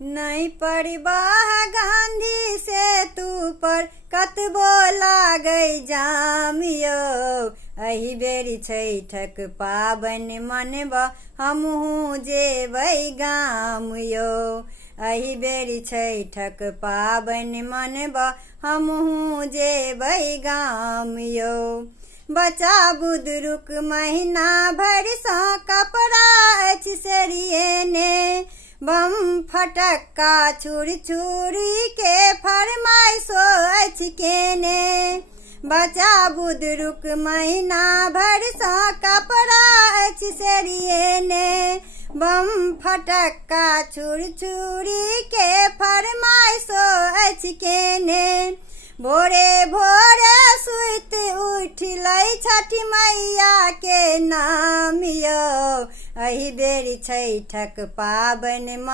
नहीं परिवाह गांधी से तू पर कतबो लागै जाम यौ। एहि बेरी छैठक पाबनि मनब हमहूँ जेबै गाम यौ। एहि बेरी छैठक पाबनि मनब हमहूँ जेबै गाम यौ। बच्चा बुदरुक महीना भरिसँ कपड़ा अछि सेरियेने। बम फटक्का छुरी छुरी के फरमाइशो अछि केने। बच्चा बुदरुक महीना भरिसँ कपड़ा अछि सेरियेने। बम फटक्का छुरी छुरी के फरमाइशो अछि केने। भोरे भोरे सुति उठलै छठी मैया के नाम यौ। एहि बेरी छैठक पाबनि